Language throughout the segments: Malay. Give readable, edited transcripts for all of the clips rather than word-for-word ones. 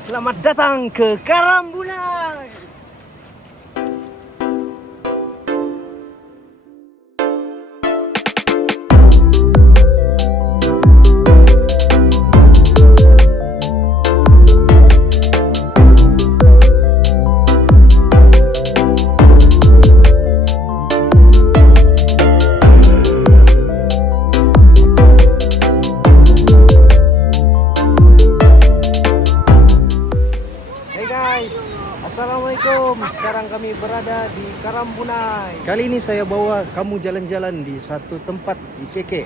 Selamat datang ke Karambunai. Assalamualaikum. Sekarang kami berada di Karambunai. Kali ini saya bawa kamu jalan-jalan di satu tempat di KK.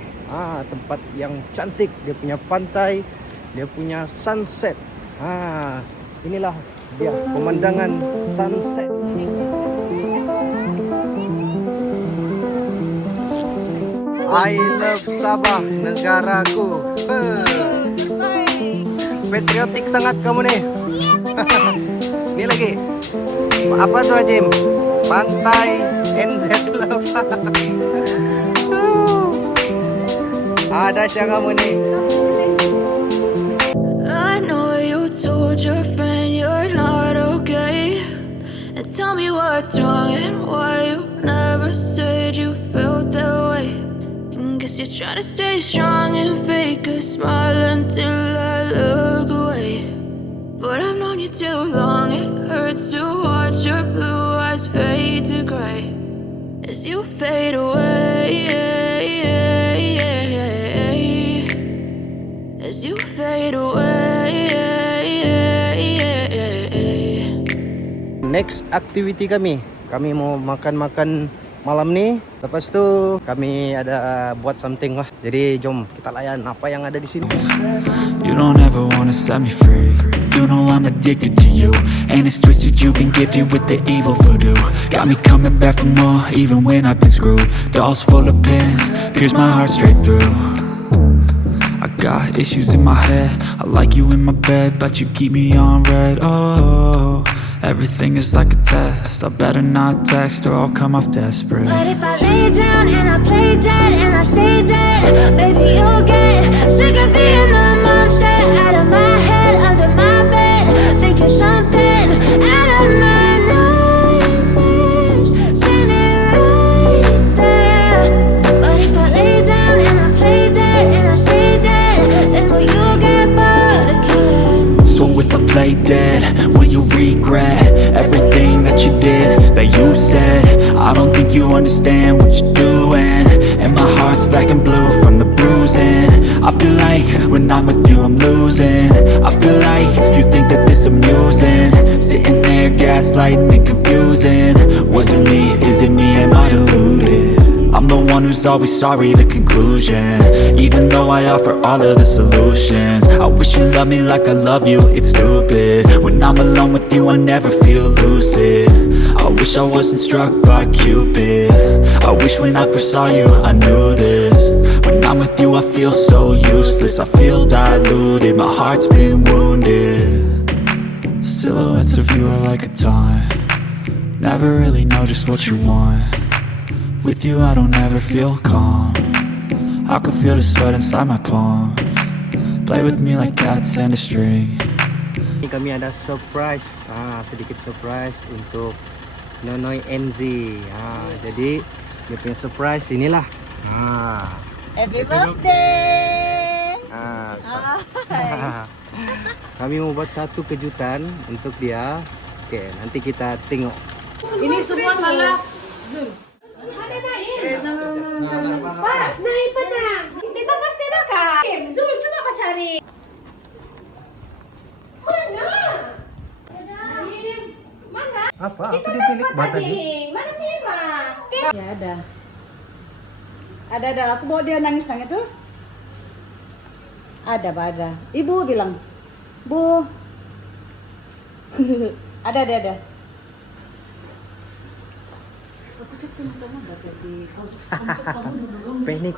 Tempat yang cantik. Dia punya pantai, dia punya sunset. Inilah dia pemandangan sunset. I love Sabah, negaraku. Patriotik sangat kamu nih. Ini lagi apa tuh Ajim? Pantai NZ Love. Ada siapa kamu nih? I know you told your friend you're not okay, and tell me what's wrong and why you never said you felt that way. And guess you're trying to stay strong and fake a smile until I look away. But I've known you too long, it hurts to watch your blue eyes fade to gray as you fade away, as you fade away. Next activity kami mau makan-makan malam nih. Lepas tu kami ada buat something lah. Jadi jom kita layan apa yang ada di sini. You don't ever wanna set me free. You know I'm addicted to you, and it's twisted, you've been gifted with the evil voodoo. Got me coming back for more, even when I've been screwed. Dolls full of pins, pierce my heart straight through. I got issues in my head, I like you in my bed, but you keep me on red. Oh, everything is like a test, I better not text or I'll come off desperate. But if I lay down and I play dead and I stay dead, baby you'll get sick of being the monster out of my head, under my bed, thinking something out of my nightmares, standing right there. But if I lay down and I play dead and I stay dead, then will you get bored of killing me? So if I play dead, will you regret everything that you did, that you said? I don't think you understand what you're doing, and my heart's black and blue from the bruising. I feel like when I'm with you I'm losing. I feel like you think that this amusing, sitting there gaslighting and confusing. Was it me? Is it me? Am I deluded? I'm the one who's always sorry, the conclusion, even though I offer all of the solutions. I wish you loved me like I love you, it's stupid. When I'm alone with you I never feel lucid. I wish I wasn't struck by Cupid. I wish when I first saw you I knew this. When I'm with you I feel so useless, I feel diluted, my heart's been wounded. Silhouettes of you are like a taunt, never really know just what you want. With you I don't ever feel calm, I can feel the sweat inside my palm. Play with me like cats and a string. Ini kami ada surprise, sedikit surprise untuk Nonoy NZ. Jadi dia punya surprise inilah. Happy birthday. Kami mau buat satu kejutan untuk dia. Oke, nanti kita tengok. Ini semua salah Zoom. Pak, naik mana? Kita pasti dah kak. Zul, coba kau cari. Mana? Mana? Apa? Aku dipilih bata tadi. Mana sih, Ma? Ya ada. Ada. Aku bawa dia nangis tuh. Ada. Ibu bilang, Bu. ada. Aku cek sama-sama udah di kamu dulu. Panik.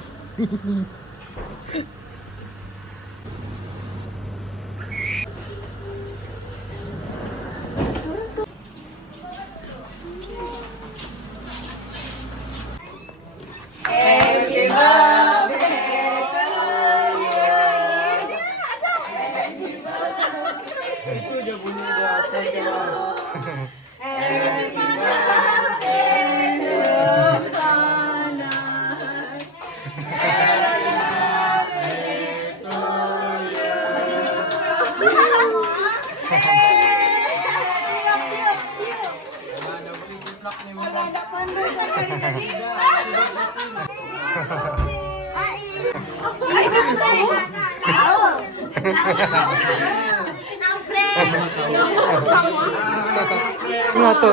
dia bunyi dia astaga.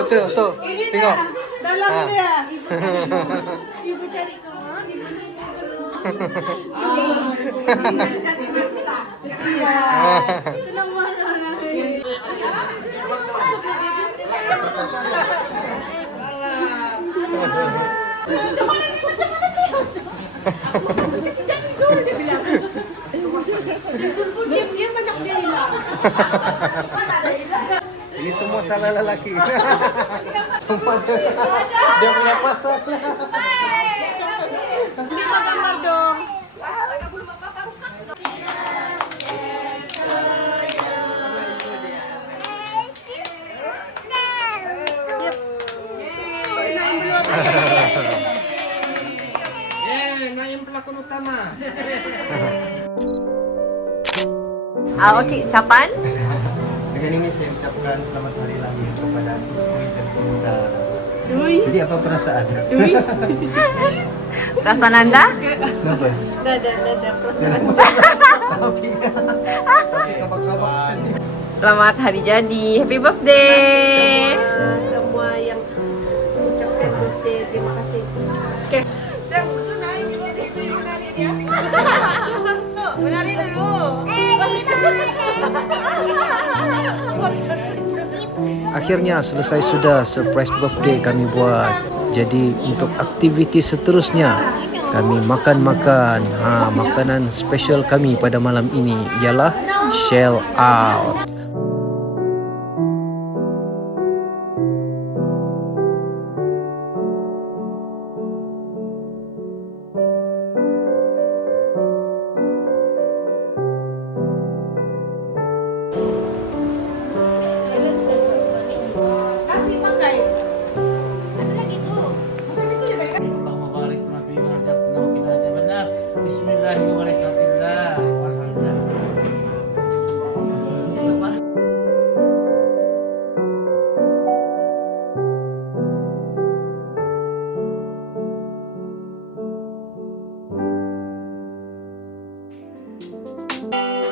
Tengok tuh. Tengok. Dalam dia. Ibu cari kau di mana Senang marah nanti. Ini semua salah lelaki. Semua dia punya pasal. Minta gambar dong. Ngayam pelakon utama. Okey, ucapan. Dengan ini saya ucapkan selamat hari lahir kepada istri tercinta. Jadi apa perasaan? Perasaan anda? Nervous. Dah perasaan. Tapi kabak-kabak. Selamat hari jadi. Happy birthday. Semua yang ucapkan birthday, terima kasih. Okey. Dan menari dia. Menari dulu. Akhirnya selesai sudah surprise birthday kami buat. Jadi untuk aktiviti seterusnya kami makan-makan. Makanan special kami pada malam ini ialah shell out. Kasih pakai. Ada lagi tuh. Macam itu je kan?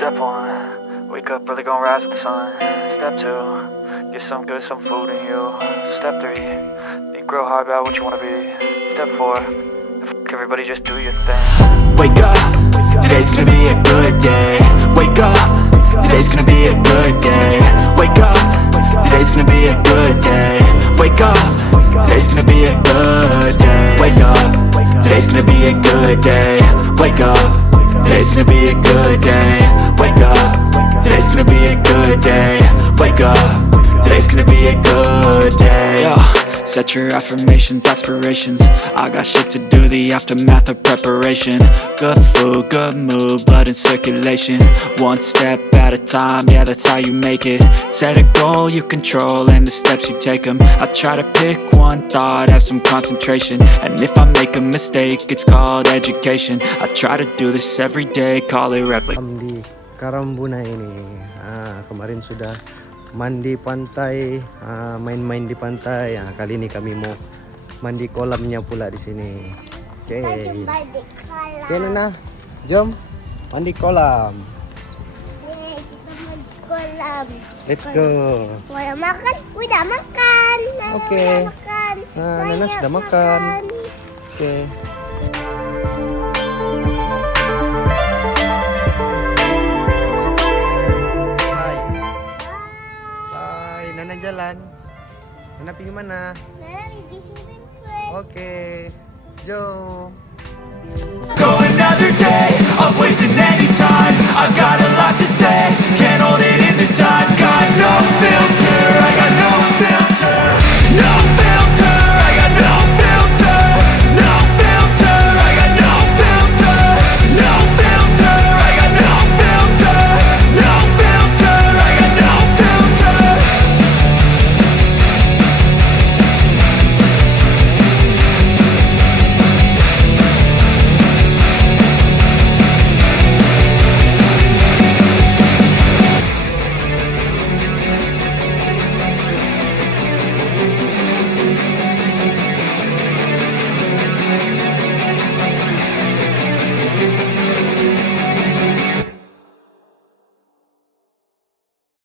Step 1, wake up early, gonna rise with the sun. Step 2, get some good, some food in you. Step 3, think real hard about what you wanna be. Step 4, everybody just do your thing. Wake up, today's gonna be a good day. Wake up, today's gonna be a good day. Wake up, today's gonna be a good day. Wake up, today's gonna be a good day. Wake up, today's gonna be a good day. Wake up, today's gonna be a good day. Wake up, today's gonna be a good day. Wake up, today's gonna be a good day. Yo, set your affirmations, aspirations. I got shit to do, the aftermath of preparation. Good food, good mood, blood in circulation. One step at a time, yeah, that's how you make it. Set a goal you control and the steps you take them. I try to pick one thought, have some concentration. And if I make a mistake, it's called education. I try to do this every day, call it replica. Di Karambunai ini. Kemarin sudah mandi pantai, main-main di pantai. Kali ini kami mau mandi kolamnya pula di sini. Oke. Oke, Nana. Jom mandi kolam. Kolam. Let's go. Udah makan? Udah makan. Oke. Makan. Nana sudah makan. Oke. Bye. Bye. Nana jalan. Nana pergi mana? Nana pergi swimming pool. Oke. Jom. Go another day of wasting any time. I've got a